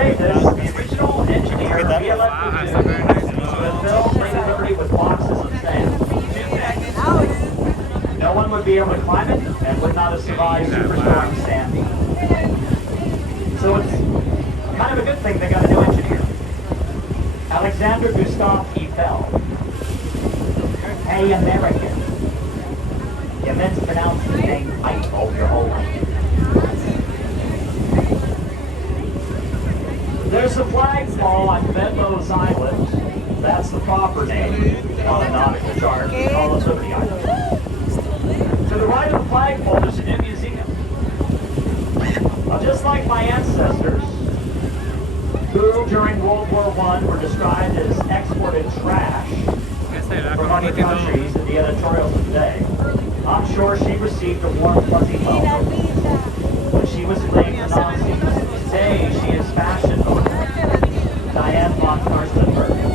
say this, the original engineer, VLF would fill Lady Liberty with boxes of sand. No one would be able to climb it and would not have survived Superstorm Sandy. So it's kind of a good thing they got a new engineer. Alexander Gustave Eiffel. Hey, American. You meant to pronounce the name Eiffel your whole life. There's a flagpole on Bedloe's Island. That's the proper name on a nautical chart. We call it Liberty Island. To the right of the flagpole, there's a new museum. Well, just like my ancestors, who during World War I were described as exported trash from other countries in the editorials of the day, I'm sure she received a warm, fuzzy welcome when she was fleeing the Nazis. Today, she is fashion owner Diane von Karstenberg.